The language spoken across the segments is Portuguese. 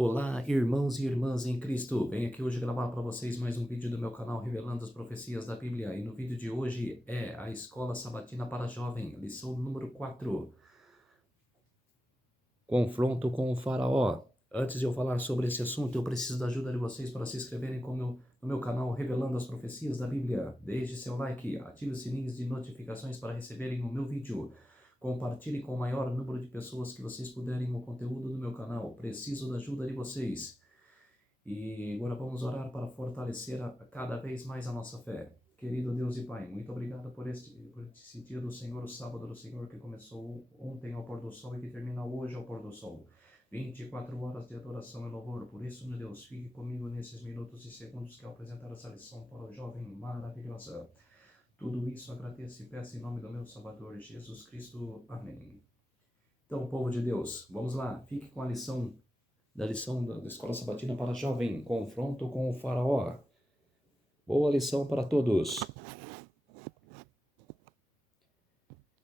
Olá, irmãos e irmãs em Cristo. Venho aqui hoje gravar para vocês mais um vídeo do meu canal revelando as profecias da Bíblia. E no vídeo de hoje é a Escola Sabatina para Jovem, lição número 4. Confronto com o faraó. Antes de eu falar sobre esse assunto, eu preciso da ajuda de vocês para se inscreverem no meu canal revelando as profecias da Bíblia. Deixe seu like, ative os sininhos de notificações para receberem o meu vídeo. Compartilhe com o maior número de pessoas que vocês puderem o conteúdo do meu canal. Preciso da ajuda de vocês. E agora vamos orar para fortalecer cada vez mais a nossa fé. Querido Deus e Pai, muito obrigado por esse dia do Senhor, o sábado do Senhor que começou ontem ao pôr do sol e que termina hoje ao pôr do sol. 24 horas de adoração e louvor. Por isso, meu Deus, fique comigo nesses minutos e segundos que ao apresentar essa lição para o jovem maravilhosa. Tudo isso agradeço e peço em nome do meu Salvador Jesus Cristo. Amém. Então, povo de Deus, vamos lá. Fique com a lição da Escola Sabatina para Jovem, confronto com o faraó. Boa lição para todos.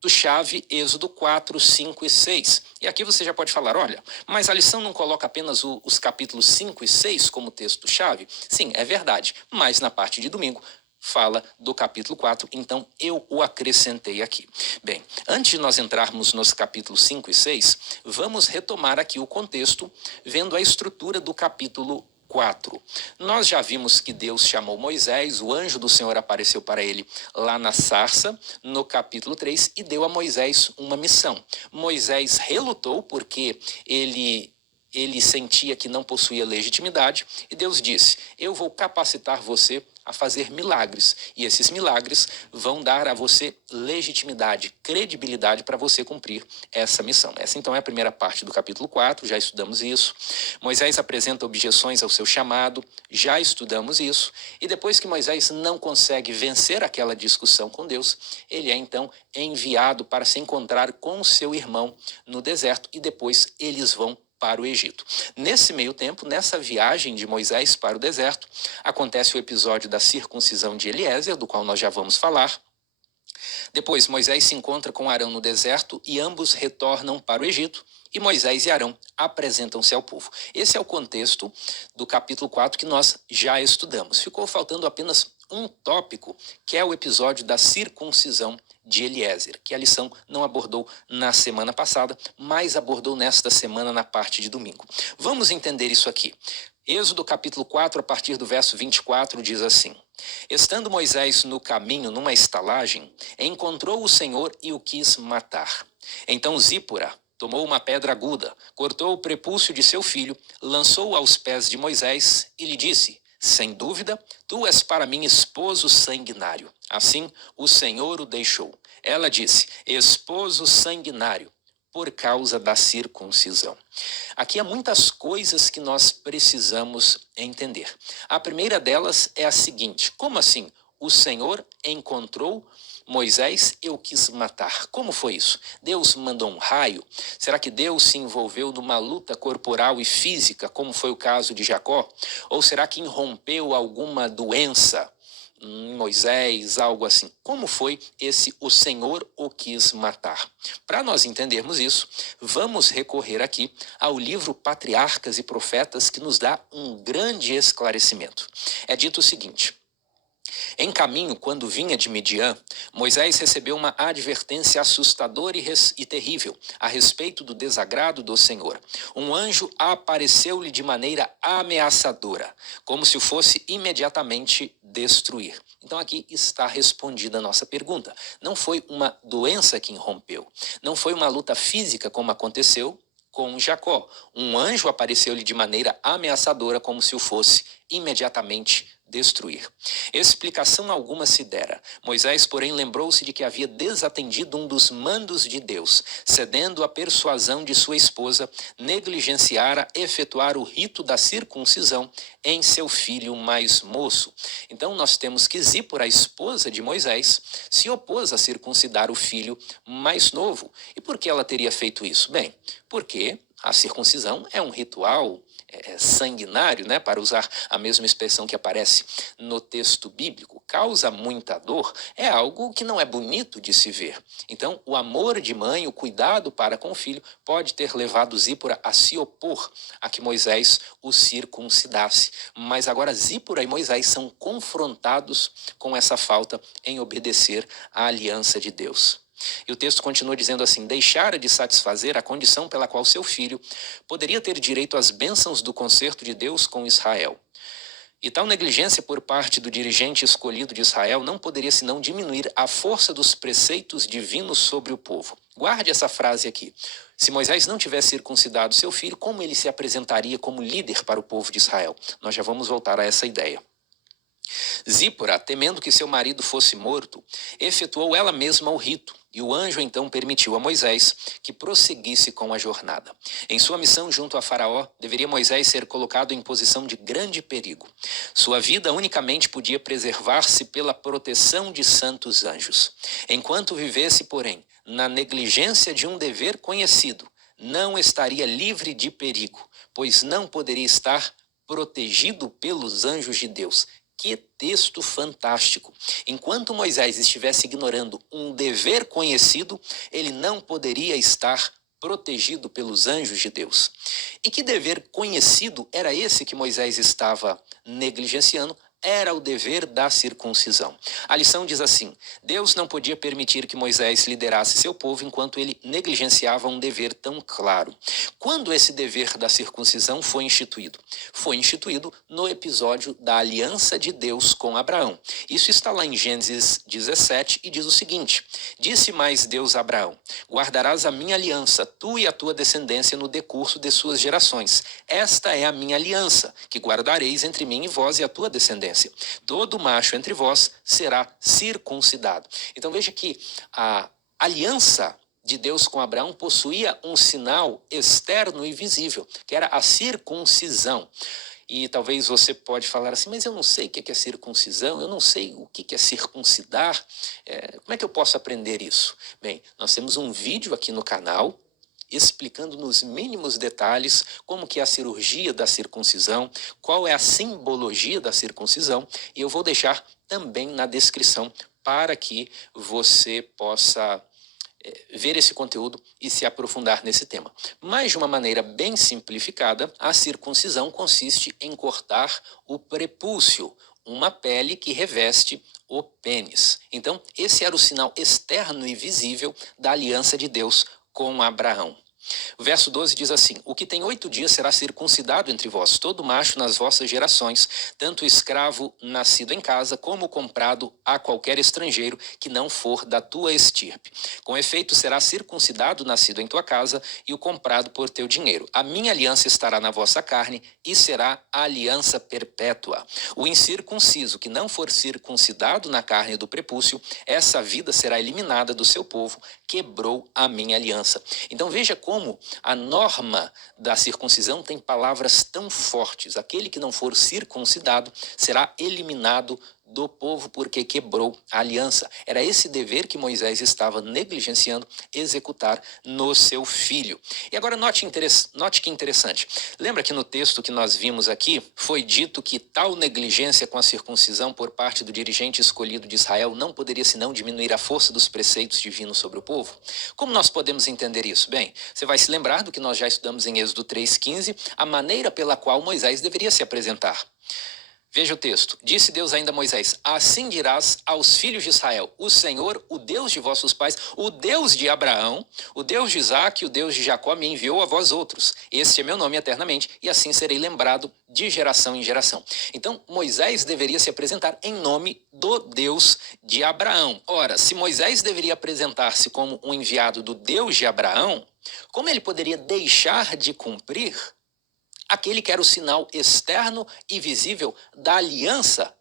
Chave, Êxodo 4, 5 e 6. E aqui você já pode falar, olha, mas a lição não coloca apenas os capítulos 5 e 6 como texto-chave? Sim, é verdade, mas na parte de domingo fala do capítulo 4, então eu o acrescentei aqui. Bem, antes de nós entrarmos nos capítulos 5 e 6, vamos retomar aqui o contexto, vendo a estrutura do capítulo 4. Nós já vimos que Deus chamou Moisés, o anjo do Senhor apareceu para ele lá na sarça, no capítulo 3, e deu a Moisés uma missão. Moisés relutou porque ele sentia que não possuía legitimidade, e Deus disse, eu vou capacitar você a fazer milagres, e esses milagres vão dar a você legitimidade, credibilidade para você cumprir essa missão. Essa então é a primeira parte do capítulo 4, já estudamos isso. Moisés apresenta objeções ao seu chamado, já estudamos isso, e depois que Moisés não consegue vencer aquela discussão com Deus, ele é então enviado para se encontrar com seu irmão no deserto, e depois eles vão para o Egito. Nesse meio tempo, nessa viagem de Moisés para o deserto, acontece o episódio da circuncisão de Eliezer, do qual nós já vamos falar. Depois, Moisés se encontra com Arão no deserto e ambos retornam para o Egito, e Moisés e Arão apresentam-se ao povo. Esse é o contexto do capítulo 4 que nós já estudamos. Ficou faltando apenas um tópico, que é o episódio da circuncisão de Eliezer, que a lição não abordou na semana passada, mas abordou nesta semana na parte de domingo. Vamos entender isso aqui. Êxodo capítulo 4, a partir do verso 24, diz assim: Estando Moisés no caminho, numa estalagem, encontrou o Senhor e o quis matar. Então Zípora tomou uma pedra aguda, cortou o prepúcio de seu filho, lançou-o aos pés de Moisés e lhe disse, sem dúvida, tu és para mim esposo sanguinário. Assim, o Senhor o deixou. Ela disse, esposo sanguinário, por causa da circuncisão. Aqui há muitas coisas que nós precisamos entender. A primeira delas é a seguinte, como assim? O Senhor encontrou Moisés, eu quis matar. Como foi isso? Deus mandou um raio? Será que Deus se envolveu numa luta corporal e física, como foi o caso de Jacó? Ou será que irrompeu alguma doença em Moisés, algo assim? Como foi esse o Senhor o quis matar? Para nós entendermos isso, vamos recorrer aqui ao livro Patriarcas e Profetas, que nos dá um grande esclarecimento. É dito o seguinte, em caminho, quando vinha de Midian, Moisés recebeu uma advertência assustadora e terrível a respeito do desagrado do Senhor. Um anjo apareceu-lhe de maneira ameaçadora, como se o fosse imediatamente destruir. Então aqui está respondida a nossa pergunta. Não foi uma doença que irrompeu, não foi uma luta física como aconteceu com Jacó. Um anjo apareceu-lhe de maneira ameaçadora, como se o fosse imediatamente destruir. Explicação alguma se dera. Moisés, porém, lembrou-se de que havia desatendido um dos mandos de Deus, cedendo à persuasão de sua esposa, negligenciara efetuar o rito da circuncisão em seu filho mais moço. Então nós temos que Zípora, a esposa de Moisés, se opôs a circuncidar o filho mais novo. E por que ela teria feito isso? Bem, porque A circuncisão é um ritual sanguinário, né, para usar a mesma expressão que aparece no texto bíblico, causa muita dor, é algo que não é bonito de se ver. Então, o amor de mãe, o cuidado para com o filho, pode ter levado Zípora a se opor a que Moisés o circuncidasse. Mas agora Zípora e Moisés são confrontados com essa falta em obedecer à aliança de Deus. E o texto continua dizendo assim: deixara de satisfazer a condição pela qual seu filho poderia ter direito às bênçãos do concerto de Deus com Israel. E tal negligência por parte do dirigente escolhido de Israel não poderia senão diminuir a força dos preceitos divinos sobre o povo. Guarde essa frase aqui. Se Moisés não tivesse circuncidado seu filho, como ele se apresentaria como líder para o povo de Israel? Nós já vamos voltar a essa ideia. Zípora, temendo que seu marido fosse morto, efetuou ela mesma o rito, e o anjo então permitiu a Moisés que prosseguisse com a jornada. Em sua missão junto a Faraó, deveria Moisés ser colocado em posição de grande perigo. Sua vida unicamente podia preservar-se pela proteção de santos anjos. Enquanto vivesse, porém, na negligência de um dever conhecido, não estaria livre de perigo, pois não poderia estar protegido pelos anjos de Deus. Que texto fantástico! Enquanto Moisés estivesse ignorando um dever conhecido, ele não poderia estar protegido pelos anjos de Deus. E que dever conhecido era esse que Moisés estava negligenciando? Era o dever da circuncisão. A lição diz assim: Deus não podia permitir que Moisés liderasse seu povo enquanto ele negligenciava um dever tão claro. Quando esse dever da circuncisão foi instituído? Foi instituído no episódio da aliança de Deus com Abraão. Isso está lá em Gênesis 17 e diz o seguinte: disse mais Deus a Abraão: guardarás a minha aliança, tu e a tua descendência no decurso de suas gerações. Esta é a minha aliança, que guardareis entre mim e vós e a tua descendência. Todo macho entre vós será circuncidado. Então veja que a aliança de Deus com Abraão possuía um sinal externo e visível, que era a circuncisão. E talvez você pode falar assim: mas eu não sei o que é circuncisão, eu não sei o que é circuncidar, como é que eu posso aprender isso? Bem, nós temos um vídeo aqui no canal explicando nos mínimos detalhes como que é a cirurgia da circuncisão, qual é a simbologia da circuncisão, e eu vou deixar também na descrição para que você possa ver esse conteúdo e se aprofundar nesse tema. Mas de uma maneira bem simplificada, a circuncisão consiste em cortar o prepúcio, uma pele que reveste o pênis. Então, esse era o sinal externo e visível da aliança de Deus com Abraão. O verso 12 diz assim: o que tem 8 dias será circuncidado entre vós, todo macho nas vossas gerações, tanto escravo nascido em casa, como comprado a qualquer estrangeiro que não for da tua estirpe. Com efeito, será circuncidado o nascido em tua casa e o comprado por teu dinheiro. A minha aliança estará na vossa carne e será a aliança perpétua. O incircunciso que não for circuncidado na carne do prepúcio, essa vida será eliminada do seu povo, quebrou a minha aliança. Então veja como a norma da circuncisão tem palavras tão fortes. Aquele que não for circuncidado será eliminado do povo porque quebrou a aliança. Era esse dever que Moisés estava negligenciando executar no seu filho. E agora note que interessante. Lembra que no texto que nós vimos aqui foi dito que tal negligência com a circuncisão por parte do dirigente escolhido de Israel não poderia senão diminuir a força dos preceitos divinos sobre o povo? Como nós podemos entender isso? Bem, você vai se lembrar do que nós já estudamos em Êxodo 3,15, a maneira pela qual Moisés deveria se apresentar. Veja o texto. Disse Deus ainda a Moisés: assim dirás aos filhos de Israel: o Senhor, o Deus de vossos pais, o Deus de Abraão, o Deus de Isaque, o Deus de Jacó me enviou a vós outros. Este é meu nome eternamente, e assim serei lembrado de geração em geração. Então, Moisés deveria se apresentar em nome do Deus de Abraão. Ora, se Moisés deveria apresentar-se como um enviado do Deus de Abraão, como ele poderia deixar de cumprir aquele que era o sinal externo e visível da aliança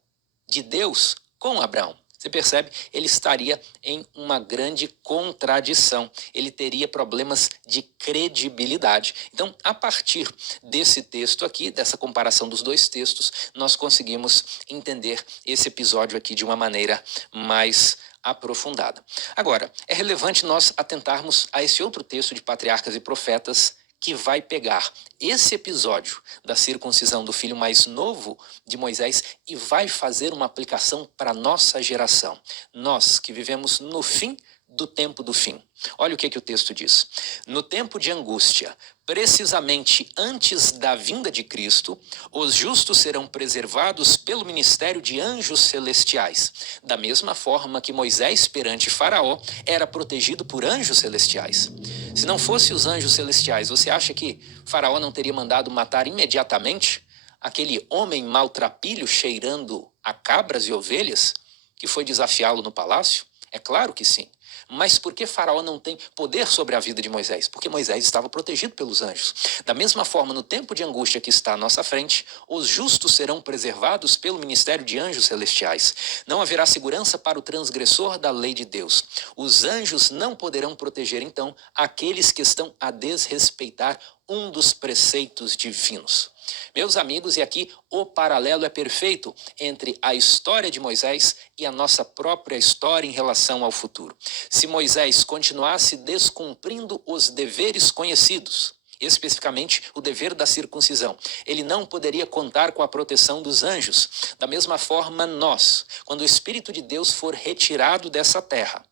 de Deus com Abraão? Você percebe? Ele estaria em uma grande contradição. Ele teria problemas de credibilidade. Então, a partir desse texto aqui, dessa comparação dos dois textos, nós conseguimos entender esse episódio aqui de uma maneira mais aprofundada. Agora, é relevante nós atentarmos a esse outro texto de Patriarcas e Profetas que vai pegar esse episódio da circuncisão do filho mais novo de Moisés e vai fazer uma aplicação para a nossa geração. Nós que vivemos no fim do tempo do fim. Olha o que o texto diz. No tempo de angústia, precisamente antes da vinda de Cristo, os justos serão preservados pelo ministério de anjos celestiais, da mesma forma que Moisés perante Faraó era protegido por anjos celestiais. Se não fosse os anjos celestiais, você acha que Faraó não teria mandado matar imediatamente aquele homem maltrapilho cheirando a cabras e ovelhas que foi desafiá-lo no palácio? É claro que sim. Mas por que Faraó não tem poder sobre a vida de Moisés? Porque Moisés estava protegido pelos anjos. Da mesma forma, no tempo de angústia que está à nossa frente, os justos serão preservados pelo ministério de anjos celestiais. Não haverá segurança para o transgressor da lei de Deus. Os anjos não poderão proteger, então, aqueles que estão a desrespeitar um dos preceitos divinos. Meus amigos, e aqui o paralelo é perfeito entre a história de Moisés e a nossa própria história em relação ao futuro. Se Moisés continuasse descumprindo os deveres conhecidos, especificamente o dever da circuncisão, ele não poderia contar com a proteção dos anjos. Da mesma forma, nós, quando o Espírito de Deus for retirado dessa terra,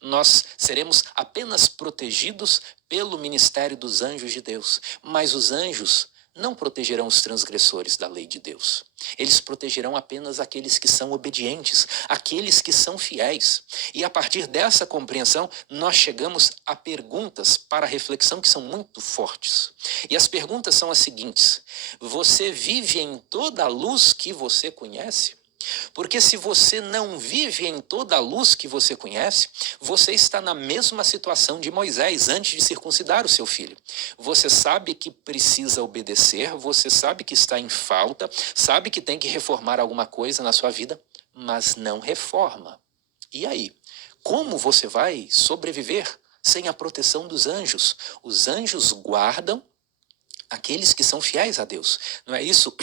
nós seremos apenas protegidos pelo ministério dos anjos de Deus. Mas os anjos não protegerão os transgressores da lei de Deus. Eles protegerão apenas aqueles que são obedientes, aqueles que são fiéis. E a partir dessa compreensão, nós chegamos a perguntas para reflexão que são muito fortes. E as perguntas são as seguintes: você vive em toda a luz que você conhece? Porque se você não vive em toda a luz que você conhece, você está na mesma situação de Moisés antes de circuncidar o seu filho. Você sabe que precisa obedecer, você sabe que está em falta, sabe que tem que reformar alguma coisa na sua vida, mas não reforma. E aí? Como você vai sobreviver sem a proteção dos anjos? Os anjos guardam aqueles que são fiéis a Deus. Não é isso?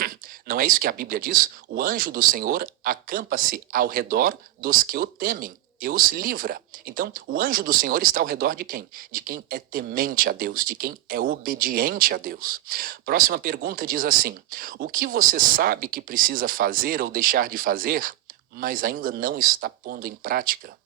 Não é isso que a Bíblia diz? O anjo do Senhor acampa-se ao redor dos que o temem e os livra. Então, o anjo do Senhor está ao redor de quem? De quem é temente a Deus, de quem é obediente a Deus. Próxima pergunta diz assim: o que você sabe que precisa fazer ou deixar de fazer, mas ainda não está pondo em prática?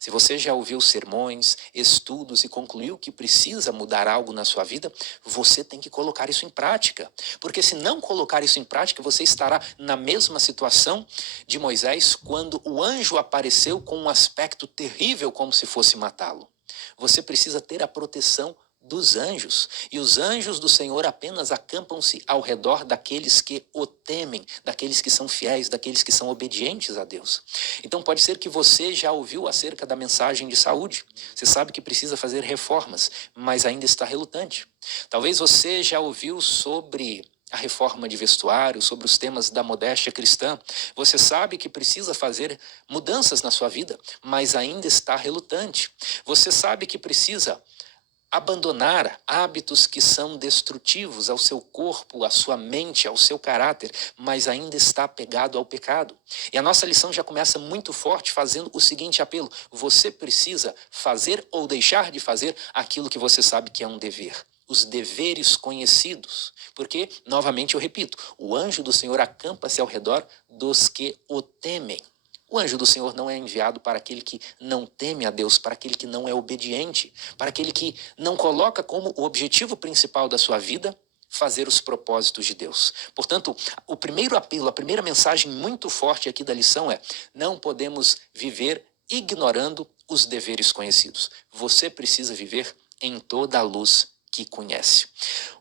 Se você já ouviu sermões, estudos e concluiu que precisa mudar algo na sua vida, você tem que colocar isso em prática. Porque se não colocar isso em prática, você estará na mesma situação de Moisés quando o anjo apareceu com um aspecto terrível como se fosse matá-lo. Você precisa ter a proteção dos anjos, e os anjos do Senhor apenas acampam-se ao redor daqueles que o temem, daqueles que são fiéis, daqueles que são obedientes a Deus. Então pode ser que você já ouviu acerca da mensagem de saúde, você sabe que precisa fazer reformas, mas ainda está relutante. Talvez você já ouviu sobre a reforma de vestuário, sobre os temas da modéstia cristã. Você sabe que precisa fazer mudanças na sua vida, mas ainda está relutante. Você sabe que precisa abandonar hábitos que são destrutivos ao seu corpo, à sua mente, ao seu caráter, mas ainda está apegado ao pecado. E a nossa lição já começa muito forte fazendo o seguinte apelo: você precisa fazer ou deixar de fazer aquilo que você sabe que é um dever. Os deveres conhecidos. Porque, novamente eu repito, o anjo do Senhor acampa-se ao redor dos que o temem. O anjo do Senhor não é enviado para aquele que não teme a Deus, para aquele que não é obediente, para aquele que não coloca como o objetivo principal da sua vida fazer os propósitos de Deus. Portanto, o primeiro apelo, a primeira mensagem muito forte aqui da lição é: não podemos viver ignorando os deveres conhecidos. Você precisa viver em toda a luz que conhece.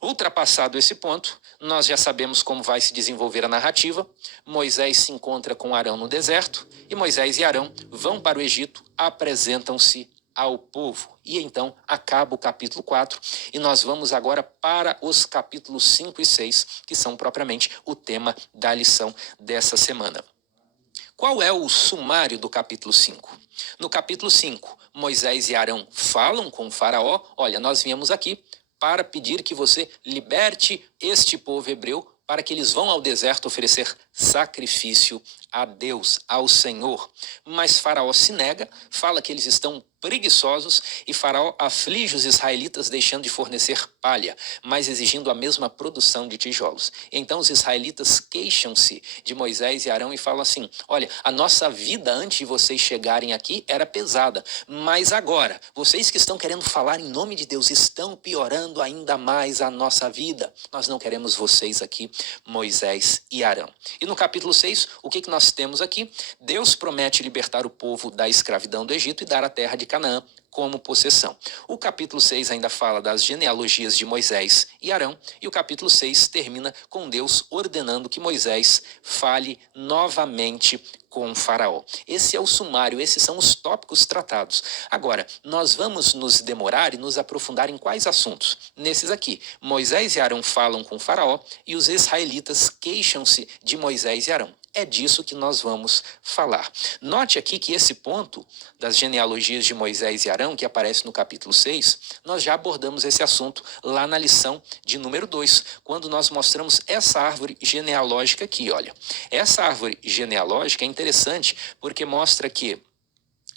Ultrapassado esse ponto, nós já sabemos como vai se desenvolver a narrativa. Moisés se encontra com Arão no deserto e Moisés e Arão vão para o Egito, apresentam-se ao povo. E então acaba o capítulo 4 e nós vamos agora para os capítulos 5 e 6, que são propriamente o tema da lição dessa semana. Qual é o sumário do capítulo 5? No capítulo 5, Moisés e Arão falam com o faraó: olha, nós viemos aqui para pedir que você liberte este povo hebreu para que eles vão ao deserto oferecer sacrifício a Deus, ao Senhor. Mas Faraó se nega, fala que eles estão preguiçosos e Faraó aflige os israelitas deixando de fornecer palha, mas exigindo a mesma produção de tijolos. Então os israelitas queixam-se de Moisés e Arão e falam assim: olha, a nossa vida antes de vocês chegarem aqui era pesada, mas agora, vocês que estão querendo falar em nome de Deus estão piorando ainda mais a nossa vida. Nós não queremos vocês aqui, Moisés e Arão. E no capítulo 6, o que nós temos aqui? Deus promete libertar o povo da escravidão do Egito e dar a terra de Canaã como possessão. O capítulo 6 ainda fala das genealogias de Moisés e Arão, e o capítulo 6 termina com Deus ordenando que Moisés fale novamente com Faraó. Esse é o sumário, esses são os tópicos tratados. Agora, nós vamos nos demorar e nos aprofundar em quais assuntos? Nesses aqui, Moisés e Arão falam com Faraó e os israelitas queixam-se de Moisés e Arão. É disso que nós vamos falar. Note aqui que esse ponto das genealogias de Moisés e Arão, que aparece no capítulo 6, nós já abordamos esse assunto lá na lição de número 2, quando nós mostramos essa árvore genealógica aqui, olha. Essa árvore genealógica é interessante porque mostra que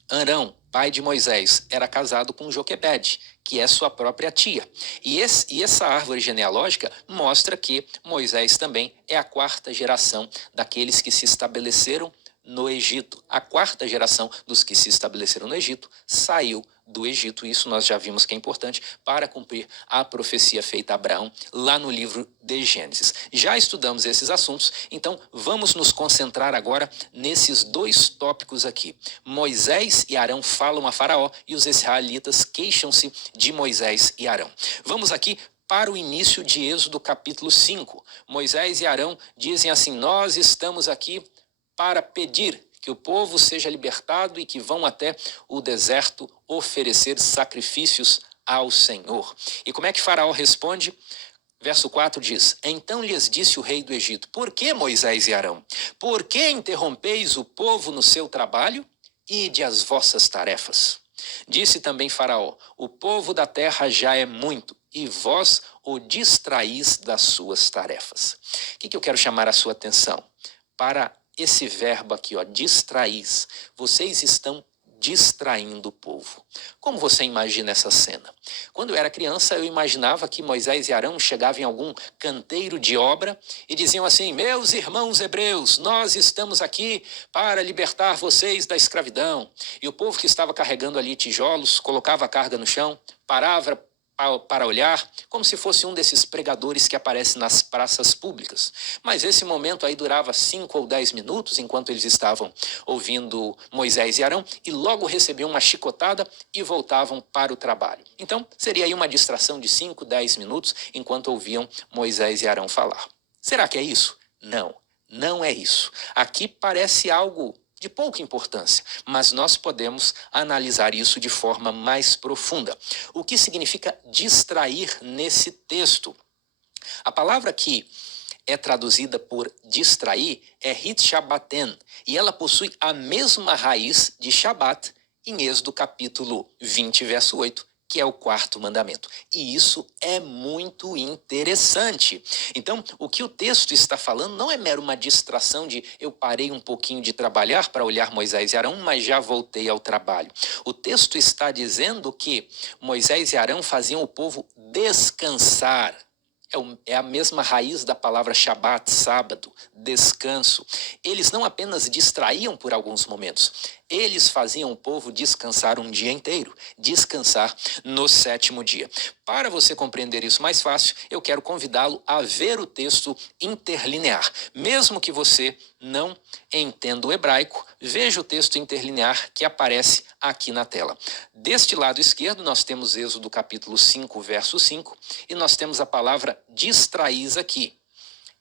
Arão, pai de Moisés, era casado com Joquebede, que é sua própria tia. E essa árvore genealógica mostra que Moisés também é a quarta geração daqueles que se estabeleceram no Egito. A quarta geração dos que se estabeleceram no Egito saiu do Egito. Isso nós já vimos que é importante para cumprir a profecia feita a Abraão lá no livro de Gênesis. Já estudamos esses assuntos, então vamos nos concentrar agora nesses dois tópicos aqui. Moisés e Arão falam a Faraó e os israelitas queixam-se de Moisés e Arão. Vamos aqui para o início de Êxodo capítulo 5. Moisés e Arão dizem assim: nós estamos aqui para pedir que o povo seja libertado e que vão até o deserto oferecer sacrifícios ao Senhor. E como é que Faraó responde? Verso 4 diz: então lhes disse o rei do Egito: por que, Moisés e Arão? Por que interrompeis o povo no seu trabalho? Ide às vossas tarefas. Disse também Faraó: o povo da terra já é muito, e vós o distraís das suas tarefas. O que eu quero chamar a sua atenção? Para esse verbo aqui, ó, distraís. Vocês estão distraindo o povo. Como você imagina essa cena? Quando eu era criança, eu imaginava que Moisés e Arão chegavam em algum canteiro de obra e diziam assim: meus irmãos hebreus, nós estamos aqui para libertar vocês da escravidão. E o povo que estava carregando ali tijolos, colocava a carga no chão, parava para olhar, como se fosse um desses pregadores que aparecem nas praças públicas. Mas esse momento aí durava 5 ou 10 minutos, enquanto eles estavam ouvindo Moisés e Arão, e logo recebiam uma chicotada e voltavam para o trabalho. Então, seria aí uma distração de 5, 10 minutos, enquanto ouviam Moisés e Arão falar. Será que é isso? Não, não é isso. Aqui parece algo de pouca importância, mas nós podemos analisar isso de forma mais profunda. O que significa distrair nesse texto? A palavra que é traduzida por distrair é hitshabaten, e ela possui a mesma raiz de shabat em Êxodo capítulo 20, verso 8, que é o quarto mandamento. E isso é muito interessante. Então, o que o texto está falando não é mero uma distração de eu parei um pouquinho de trabalhar para olhar Moisés e Arão, mas já voltei ao trabalho. O texto está dizendo que Moisés e Arão faziam o povo descansar. É a mesma raiz da palavra Shabat, sábado, descanso. Eles não apenas distraíam por alguns momentos, eles faziam o povo descansar um dia inteiro, descansar no 7º dia. Para você compreender isso mais fácil, eu quero convidá-lo a ver o texto interlinear. Mesmo que você não entenda o hebraico, veja o texto interlinear que aparece aqui na tela. Deste lado esquerdo, nós temos Êxodo capítulo 5, verso 5, e nós temos a palavra distraís aqui.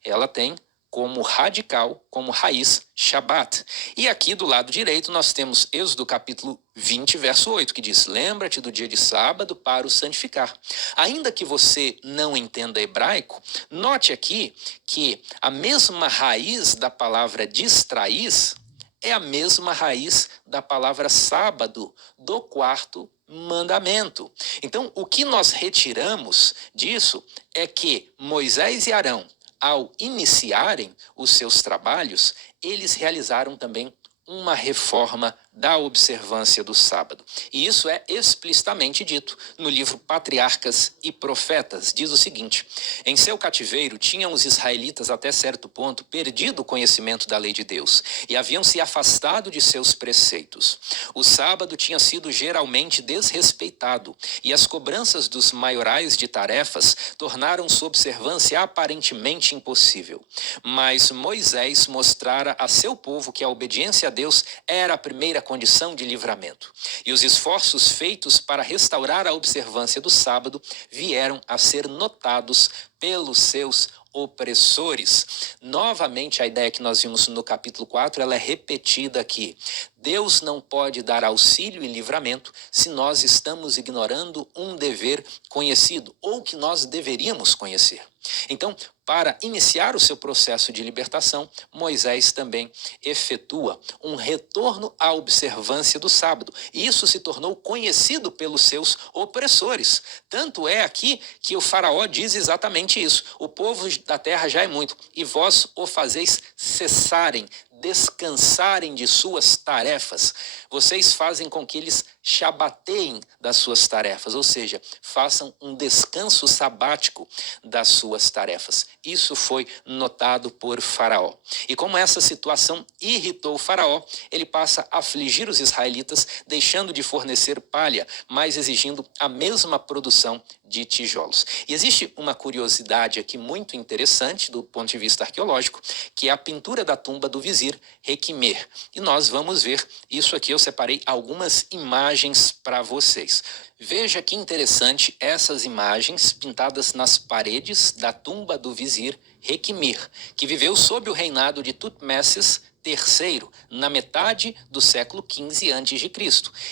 Ela tem como radical, como raiz, Shabat. E aqui do lado direito nós temos Êxodo capítulo 20, verso 8, que diz: lembra-te do dia de sábado para o santificar. Ainda que você não entenda hebraico, note aqui que a mesma raiz da palavra distraís é a mesma raiz da palavra sábado, do quarto mandamento. Então, o que nós retiramos disso é que Moisés e Arão, ao iniciarem os seus trabalhos, eles realizaram também uma reforma da observância do sábado. E isso é explicitamente dito no livro Patriarcas e Profetas. Diz o seguinte: em seu cativeiro tinham os israelitas até certo ponto perdido o conhecimento da lei de Deus e haviam se afastado de seus preceitos. O sábado tinha sido geralmente desrespeitado e as cobranças dos maiorais de tarefas tornaram sua observância aparentemente impossível. Mas Moisés mostrara a seu povo que a obediência a Deus era a primeira condição de livramento. E os esforços feitos para restaurar a observância do sábado vieram a ser notados pelos seus opressores. Novamente, a ideia que nós vimos no capítulo 4, ela é repetida aqui. Deus não pode dar auxílio e livramento se nós estamos ignorando um dever conhecido, ou que nós deveríamos conhecer. Então, para iniciar o seu processo de libertação, Moisés também efetua um retorno à observância do sábado. E isso se tornou conhecido pelos seus opressores. Tanto é aqui que o faraó diz exatamente isso. O povo da terra já é muito, e vós o fazeis cessarem, descansarem de suas tarefas. Vocês fazem com que eles shabateiem das suas tarefas, ou seja, façam um descanso sabático das suas tarefas. Isso foi notado por Faraó. E como essa situação irritou Faraó, ele passa a afligir os israelitas, deixando de fornecer palha, mas exigindo a mesma produção de tijolos. E existe uma curiosidade aqui muito interessante do ponto de vista arqueológico, que é a pintura da tumba do vizir Requimer. E nós vamos ver isso aqui. Eu separei algumas imagens para vocês. Veja que interessante essas imagens pintadas nas paredes da tumba do vizir Requimir, que viveu sob o reinado de Tutmesis III, na metade do século XV a.C.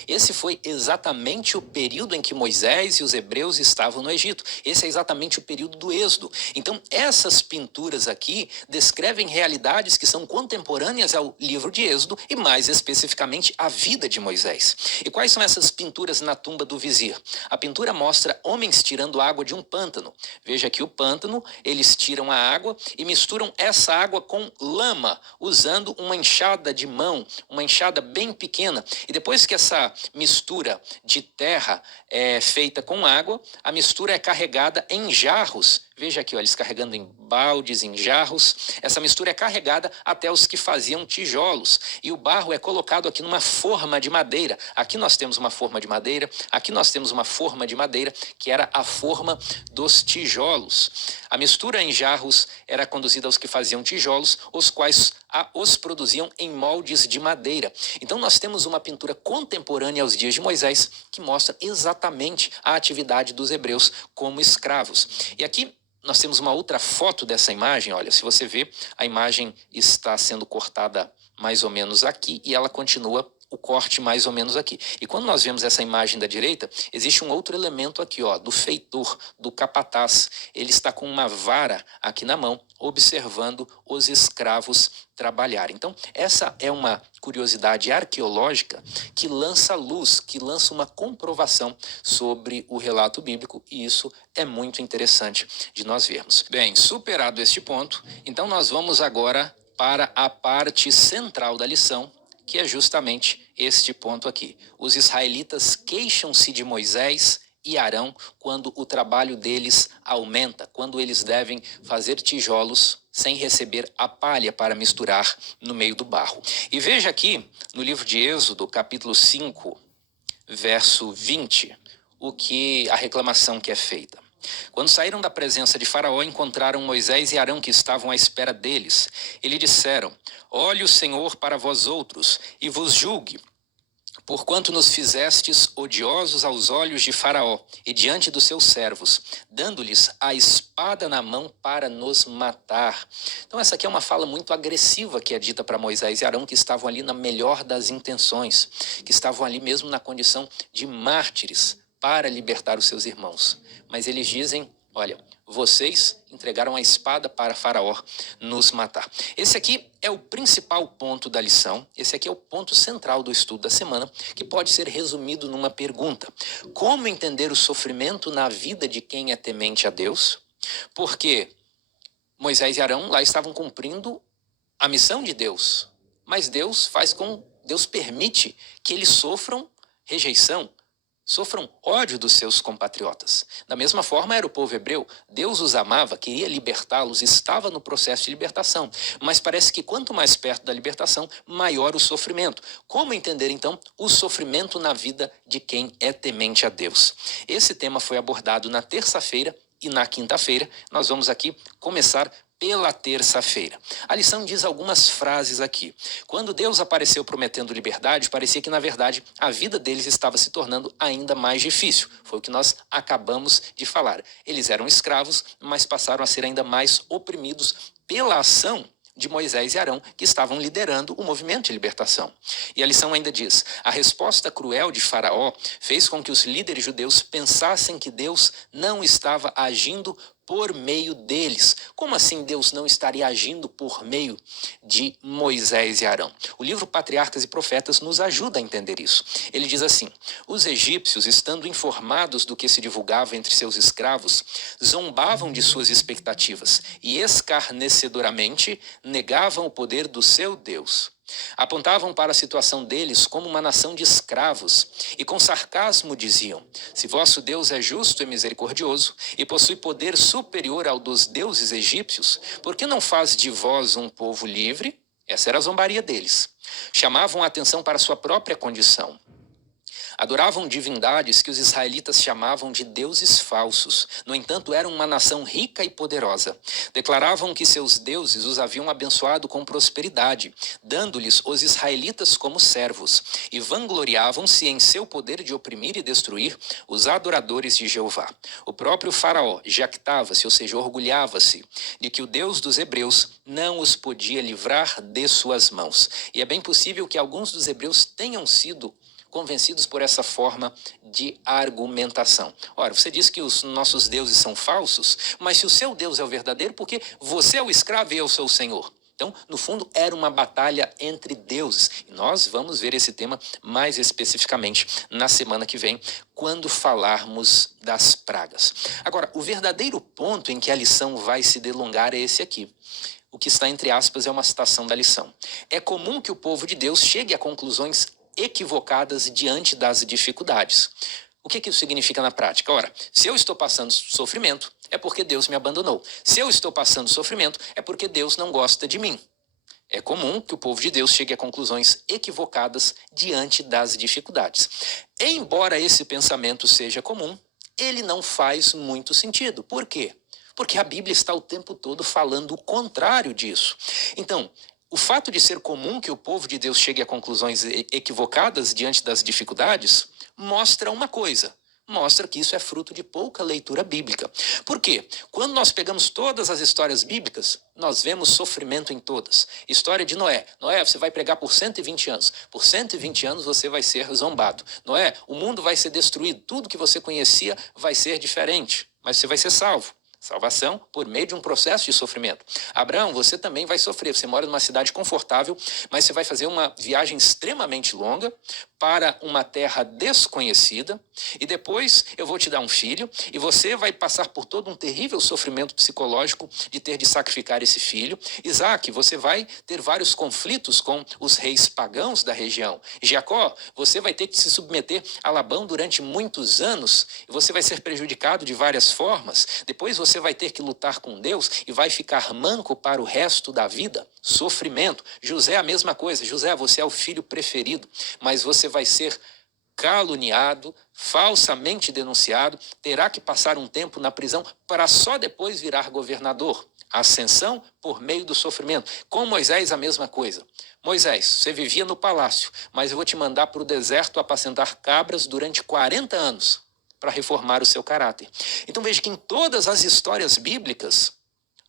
Esse foi exatamente o período em que Moisés e os hebreus estavam no Egito. Esse é exatamente o período do Êxodo. Então, essas pinturas aqui descrevem realidades que são contemporâneas ao livro de Êxodo e, mais especificamente, a vida de Moisés. E quais são essas pinturas na tumba do vizir? A pintura mostra homens tirando água de um pântano. Veja aqui o pântano, eles tiram a água e misturam essa água com lama, usando uma enxada de mão, uma enxada bem pequena. E depois que essa mistura de terra é feita com água, a mistura é carregada em jarros. Veja aqui, ó, eles carregando em baldes, em jarros. Essa mistura é carregada até os que faziam tijolos. E o barro é colocado aqui numa forma de madeira. Aqui nós temos uma forma de madeira, aqui nós temos uma forma de madeira, que era a forma dos tijolos. A mistura em jarros era conduzida aos que faziam tijolos, os quais os produziam em moldes de madeira. Então nós temos uma pintura contemporânea aos dias de Moisés, que mostra exatamente a atividade dos hebreus como escravos. E aqui nós temos uma outra foto dessa imagem. Olha, se você vê, a imagem está sendo cortada mais ou menos aqui e ela continua o corte mais ou menos aqui. E quando nós vemos essa imagem da direita, existe um outro elemento aqui, ó, do feitor, do capataz. Ele está com uma vara aqui na mão, observando os escravos trabalharem. Então, essa é uma curiosidade arqueológica que lança luz, que lança uma comprovação sobre o relato bíblico, e isso é muito interessante de nós vermos. Bem, superado este ponto, então nós vamos agora para a parte central da lição, que é justamente este ponto aqui. Os israelitas queixam-se de Moisés e Arão quando o trabalho deles aumenta, quando eles devem fazer tijolos sem receber a palha para misturar no meio do barro. E veja aqui, no livro de Êxodo, capítulo 5, verso 20, a reclamação que é feita. Quando saíram da presença de Faraó, encontraram Moisés e Arão que estavam à espera deles. E lhe disseram: olhe o Senhor para vós outros e vos julgue, porquanto nos fizestes odiosos aos olhos de Faraó e diante dos seus servos, dando-lhes a espada na mão para nos matar. Então essa aqui é uma fala muito agressiva que é dita para Moisés e Arão, que estavam ali na melhor das intenções, que estavam ali mesmo na condição de mártires para libertar os seus irmãos. Mas eles dizem: olha, vocês entregaram a espada para Faraó nos matar. Esse aqui é o principal ponto da lição, esse aqui é o ponto central do estudo da semana, que pode ser resumido numa pergunta: como entender o sofrimento na vida de quem é temente a Deus? Porque Moisés e Arão lá estavam cumprindo a missão de Deus, mas Deus Deus permite que eles sofram rejeição, sofram ódio dos seus compatriotas. Da mesma forma era o povo hebreu. Deus os amava, queria libertá-los, estava no processo de libertação. Mas parece que quanto mais perto da libertação, maior o sofrimento. Como entender, então, o sofrimento na vida de quem é temente a Deus? Esse tema foi abordado na terça-feira e na quinta-feira. Nós vamos aqui começar pela terça-feira. A lição diz algumas frases aqui. Quando Deus apareceu prometendo liberdade, parecia que, na verdade, a vida deles estava se tornando ainda mais difícil. Foi o que nós acabamos de falar. Eles eram escravos, mas passaram a ser ainda mais oprimidos pela ação de Moisés e Arão, que estavam liderando o movimento de libertação. E a lição ainda diz: a resposta cruel de Faraó fez com que os líderes judeus pensassem que Deus não estava agindo por meio deles. Como assim Deus não estaria agindo por meio de Moisés e Arão? O livro Patriarcas e Profetas nos ajuda a entender isso. Ele diz assim: os egípcios, estando informados do que se divulgava entre seus escravos, zombavam de suas expectativas e escarnecedoramente negavam o poder do seu Deus. Apontavam para a situação deles como uma nação de escravos e com sarcasmo diziam: se vosso Deus é justo e misericordioso e possui poder superior ao dos deuses egípcios, por que não faz de vós um povo livre? Essa era a zombaria deles. Chamavam a atenção para sua própria condição. Adoravam divindades que os israelitas chamavam de deuses falsos. No entanto, eram uma nação rica e poderosa. Declaravam que seus deuses os haviam abençoado com prosperidade, dando-lhes os israelitas como servos, e vangloriavam-se em seu poder de oprimir e destruir os adoradores de Jeová. O próprio Faraó jactava-se, ou seja, orgulhava-se, de que o Deus dos hebreus não os podia livrar de suas mãos. E é bem possível que alguns dos hebreus tenham sido convencidos por essa forma de argumentação. Ora, você diz que os nossos deuses são falsos, mas se o seu Deus é o verdadeiro, porque você é o escravo e eu sou o Senhor. Então, no fundo, era uma batalha entre deuses. E nós vamos ver esse tema mais especificamente na semana que vem, quando falarmos das pragas. Agora, o verdadeiro ponto em que a lição vai se delongar é esse aqui. O que está entre aspas é uma citação da lição. É comum que o povo de Deus chegue a conclusões equivocadas diante das dificuldades. O que isso significa na prática? Ora, se eu estou passando sofrimento, é porque Deus me abandonou. Se eu estou passando sofrimento, é porque Deus não gosta de mim. É comum que o povo de Deus chegue a conclusões equivocadas diante das dificuldades. Embora esse pensamento seja comum, ele não faz muito sentido. Por quê? Porque a Bíblia está o tempo todo falando o contrário disso. Então, o fato de ser comum que o povo de Deus chegue a conclusões equivocadas diante das dificuldades mostra uma coisa. Mostra que isso é fruto de pouca leitura bíblica. Por quê? Quando nós pegamos todas as histórias bíblicas, nós vemos sofrimento em todas. História de Noé. Noé, você vai pregar por 120 anos. Por 120 anos você vai ser zombado. Noé, o mundo vai ser destruído. Tudo que você conhecia vai ser diferente. Mas você vai ser salvo. Salvação por meio de um processo de sofrimento. Abraão, você também vai sofrer. Você mora numa cidade confortável, mas você vai fazer uma viagem extremamente longa para uma terra desconhecida, e depois eu vou te dar um filho, e você vai passar por todo um terrível sofrimento psicológico de ter de sacrificar esse filho. Isaac, você vai ter vários conflitos com os reis pagãos da região. Jacó, você vai ter que se submeter a Labão durante muitos anos, e você vai ser prejudicado de várias formas. Depois você vai ter que lutar com Deus e vai ficar manco para o resto da vida. Sofrimento. José, a mesma coisa. José, você é o filho preferido, mas você vai ser caluniado, falsamente denunciado, terá que passar um tempo na prisão para só depois virar governador. Ascensão por meio do sofrimento. Com Moisés, a mesma coisa. Moisés, você vivia no palácio, mas eu vou te mandar para o deserto apacentar cabras durante 40 anos para reformar o seu caráter. Então veja que em todas as histórias bíblicas,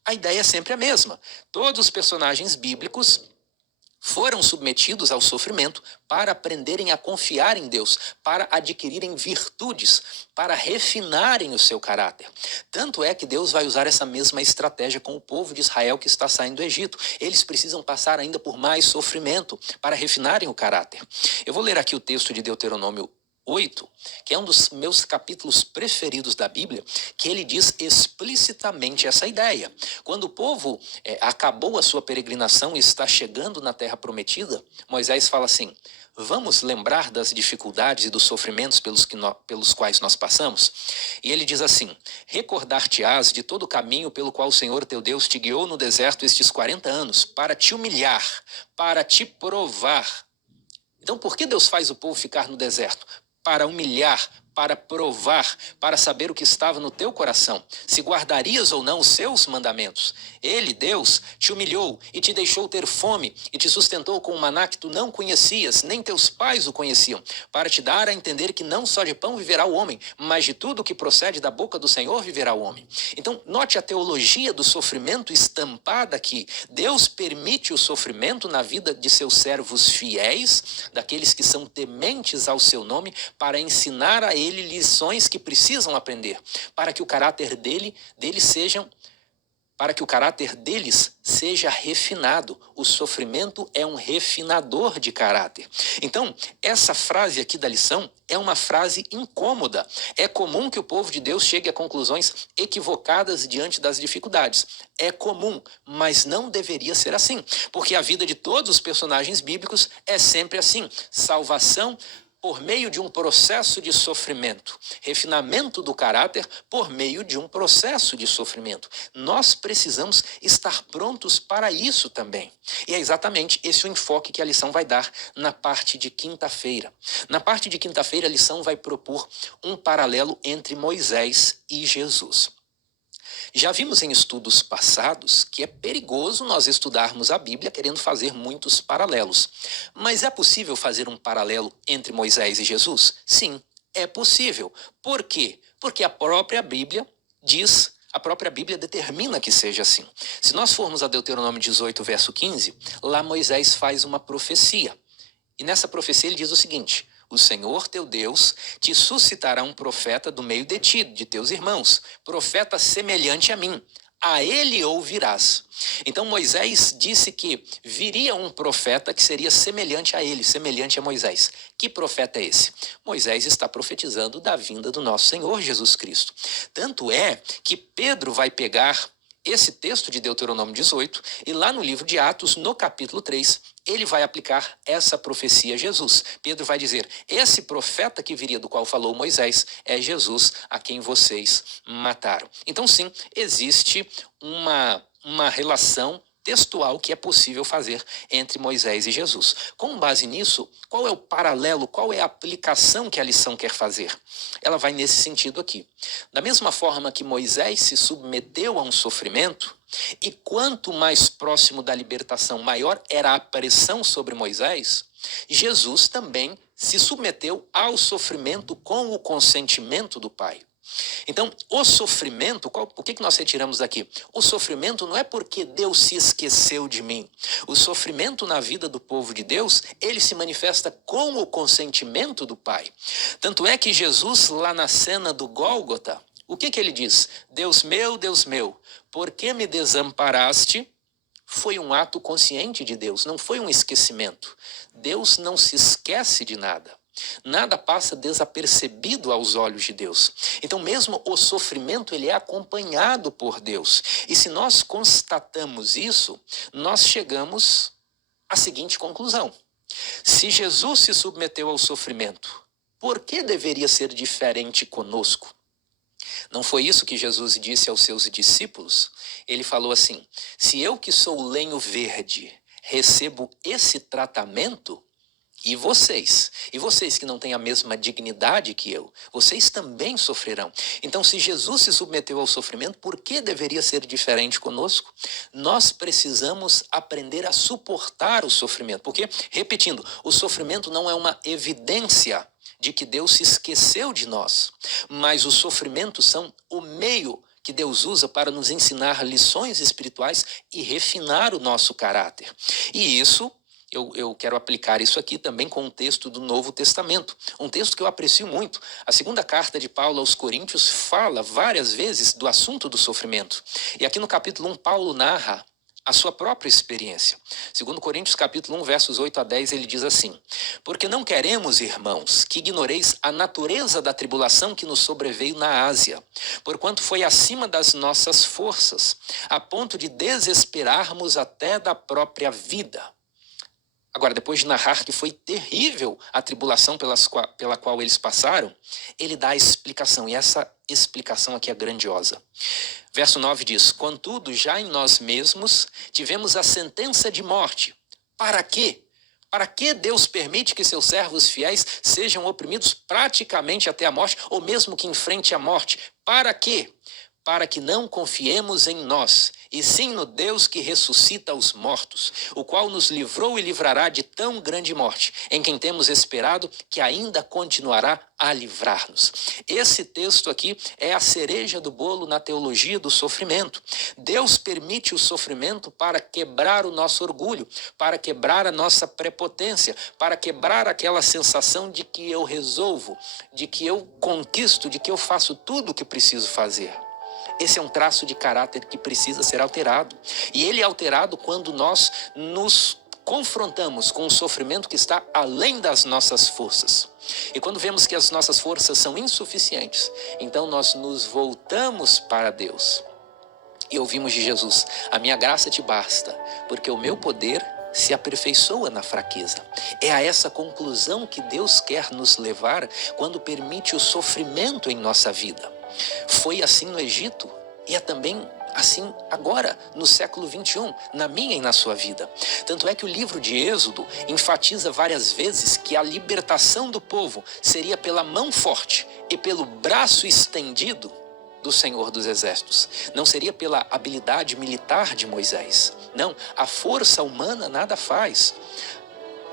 a ideia é sempre a mesma. Todos os personagens bíblicos foram submetidos ao sofrimento para aprenderem a confiar em Deus, para adquirirem virtudes, para refinarem o seu caráter. Tanto é que Deus vai usar essa mesma estratégia com o povo de Israel que está saindo do Egito. Eles precisam passar ainda por mais sofrimento para refinarem o caráter. Eu vou ler aqui o texto de Deuteronômio 8, que é um dos meus capítulos preferidos da Bíblia, que ele diz explicitamente essa ideia. Quando o povo acabou a sua peregrinação e está chegando na Terra Prometida, Moisés fala assim: vamos lembrar das dificuldades e dos sofrimentos pelos quais nós passamos? E ele diz assim: recordar-te-ás de todo o caminho pelo qual o Senhor teu Deus te guiou no deserto estes 40 anos, para te humilhar, para te provar. Então, por que Deus faz o povo ficar no deserto? Para humilhar, para provar, para saber o que estava no teu coração, se guardarias ou não os seus mandamentos. Ele, Deus, te humilhou e te deixou ter fome e te sustentou com um maná que tu não conhecias, nem teus pais o conheciam, para te dar a entender que não só de pão viverá o homem, mas de tudo que procede da boca do Senhor viverá o homem. Então, note a teologia do sofrimento estampada aqui. Deus permite o sofrimento na vida de seus servos fiéis, daqueles que são tementes ao seu nome, para ensinar a ele lições que precisam aprender, para que o caráter deles seja refinado. O sofrimento é um refinador de caráter. Então, essa frase aqui da lição é uma frase incômoda. É comum que o povo de Deus chegue a conclusões equivocadas diante das dificuldades. É comum, mas não deveria ser assim, porque a vida de todos os personagens bíblicos é sempre assim: salvação por meio de um processo de sofrimento, refinamento do caráter por meio de um processo de sofrimento. Nós precisamos estar prontos para isso também. E é exatamente esse o enfoque que a lição vai dar na parte de quinta-feira. Na parte de quinta-feira, a lição vai propor um paralelo entre Moisés e Jesus. Já vimos em estudos passados que é perigoso nós estudarmos a Bíblia querendo fazer muitos paralelos. Mas é possível fazer um paralelo entre Moisés e Jesus? Sim, é possível. Por quê? Porque a própria Bíblia determina que seja assim. Se nós formos a Deuteronômio 18, verso 15, lá Moisés faz uma profecia. E nessa profecia ele diz o seguinte: o Senhor teu Deus te suscitará um profeta do meio de ti, de teus irmãos, profeta semelhante a mim. A ele ouvirás. Então Moisés disse que viria um profeta que seria semelhante a ele, semelhante a Moisés. Que profeta é esse? Moisés está profetizando da vinda do nosso Senhor Jesus Cristo. Tanto é que Pedro vai pegar esse texto de Deuteronômio 18, e lá no livro de Atos, no capítulo 3, ele vai aplicar essa profecia a Jesus. Pedro vai dizer: esse profeta que viria do qual falou Moisés é Jesus, a quem vocês mataram. Então sim, existe uma relação textual que é possível fazer entre Moisés e Jesus. Com base nisso, qual é o paralelo, qual é a aplicação que a lição quer fazer? Ela vai nesse sentido aqui. Da mesma forma que Moisés se submeteu a um sofrimento, e quanto mais próximo da libertação, maior era a pressão sobre Moisés, Jesus também se submeteu ao sofrimento com o consentimento do Pai. Então, o sofrimento, o que nós retiramos daqui? O sofrimento não é porque Deus se esqueceu de mim. O sofrimento na vida do povo de Deus, ele se manifesta com o consentimento do Pai. Tanto é que Jesus, lá na cena do Gólgota, o que ele diz? Deus meu, por que me desamparaste? Foi um ato consciente de Deus, não foi um esquecimento. Deus não se esquece de nada. Nada passa desapercebido aos olhos de Deus. Então mesmo o sofrimento, ele é acompanhado por Deus. E se nós constatamos isso, nós chegamos à seguinte conclusão: se Jesus se submeteu ao sofrimento, por que deveria ser diferente conosco? Não foi isso que Jesus disse aos seus discípulos? Ele falou assim: se eu que sou lenho verde recebo esse tratamento, e vocês que não têm a mesma dignidade que eu, vocês também sofrerão. Então, se Jesus se submeteu ao sofrimento, por que deveria ser diferente conosco? Nós precisamos aprender a suportar o sofrimento, porque, repetindo, o sofrimento não é uma evidência de que Deus se esqueceu de nós, mas os sofrimentos são o meio que Deus usa para nos ensinar lições espirituais e refinar o nosso caráter. E isso, eu quero aplicar isso aqui também com um texto do Novo Testamento, um texto que eu aprecio muito. A segunda carta de Paulo aos Coríntios fala várias vezes do assunto do sofrimento. E aqui no capítulo 1, Paulo narra a sua própria experiência. Segundo Coríntios capítulo 1, versos 8 a 10, ele diz assim: porque não queremos, irmãos, que ignoreis a natureza da tribulação que nos sobreveio na Ásia, porquanto foi acima das nossas forças, a ponto de desesperarmos até da própria vida. Agora, depois de narrar que foi terrível a tribulação pela qual eles passaram, ele dá a explicação, e essa explicação aqui é grandiosa. Verso 9 diz: contudo, já em nós mesmos tivemos a sentença de morte. Para quê? Para que Deus permite que seus servos fiéis sejam oprimidos praticamente até a morte, ou mesmo que enfrente a morte? Para quê? Para que não confiemos em nós, e sim no Deus que ressuscita os mortos, o qual nos livrou e livrará de tão grande morte, em quem temos esperado que ainda continuará a livrar-nos. Esse texto aqui é a cereja do bolo na teologia do sofrimento. Deus permite o sofrimento para quebrar o nosso orgulho, para quebrar a nossa prepotência, para quebrar aquela sensação de que eu resolvo, de que eu conquisto, de que eu faço tudo o que preciso fazer. Esse é um traço de caráter que precisa ser alterado. E ele é alterado quando nós nos confrontamos com um sofrimento que está além das nossas forças. E quando vemos que as nossas forças são insuficientes, então nós nos voltamos para Deus. E ouvimos de Jesus: a minha graça te basta, porque o meu poder se aperfeiçoa na fraqueza. É a essa conclusão que Deus quer nos levar quando permite o sofrimento em nossa vida. Foi assim no Egito e é também assim agora, no século 21, na minha e na sua vida. Tanto é que o livro de Êxodo enfatiza várias vezes que a libertação do povo seria pela mão forte e pelo braço estendido do Senhor dos Exércitos. Não seria pela habilidade militar de Moisés. Não, a força humana nada faz.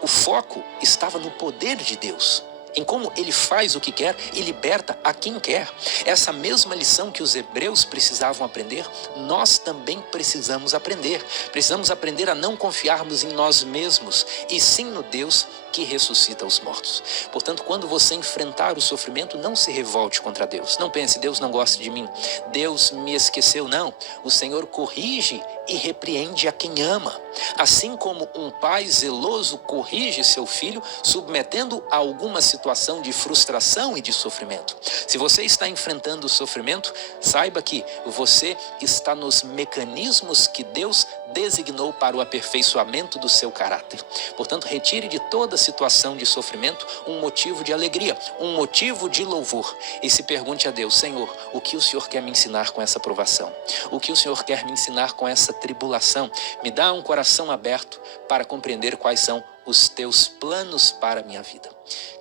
O foco estava no poder de Deus, em como ele faz o que quer e liberta a quem quer. Essa mesma lição que os hebreus precisavam aprender, nós também precisamos aprender. Precisamos aprender a não confiarmos em nós mesmos, e sim no Deus que ressuscita os mortos. Portanto, quando você enfrentar o sofrimento, não se revolte contra Deus. Não pense: Deus não gosta de mim, Deus me esqueceu. Não, o Senhor corrige e repreende a quem ama. Assim como um pai zeloso corrige seu filho, submetendo a alguma situação de frustração e de sofrimento. Se você está enfrentando o sofrimento, saiba que você está nos mecanismos que Deus designou para o aperfeiçoamento do seu caráter. Portanto, retire de toda situação de sofrimento um motivo de alegria, um motivo de louvor, e se pergunte a Deus: Senhor, o que o Senhor quer me ensinar com essa provação? O que o Senhor quer me ensinar com essa tribulação? Me dá um coração aberto para compreender quais são os teus planos para a minha vida.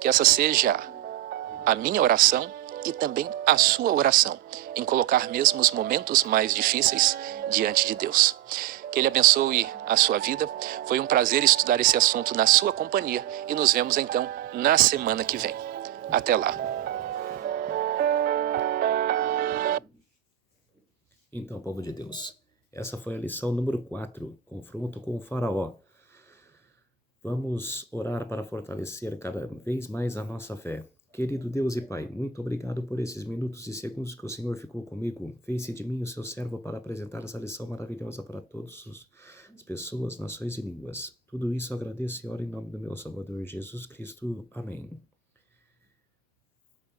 Que essa seja a minha oração e também a sua oração, em colocar mesmo os momentos mais difíceis diante de Deus. Que Ele abençoe a sua vida. Foi um prazer estudar esse assunto na sua companhia e nos vemos então na semana que vem. Até lá. Então, povo de Deus, essa foi a lição número 4, confronto com o faraó. Vamos orar para fortalecer cada vez mais a nossa fé. Querido Deus e Pai, muito obrigado por esses minutos e segundos que o Senhor ficou comigo. Fez-se de mim o seu servo para apresentar essa lição maravilhosa para todas as pessoas, nações e línguas. Tudo isso agradeço e oro em nome do meu Salvador Jesus Cristo. Amém.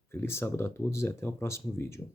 Feliz sábado a todos e até o próximo vídeo.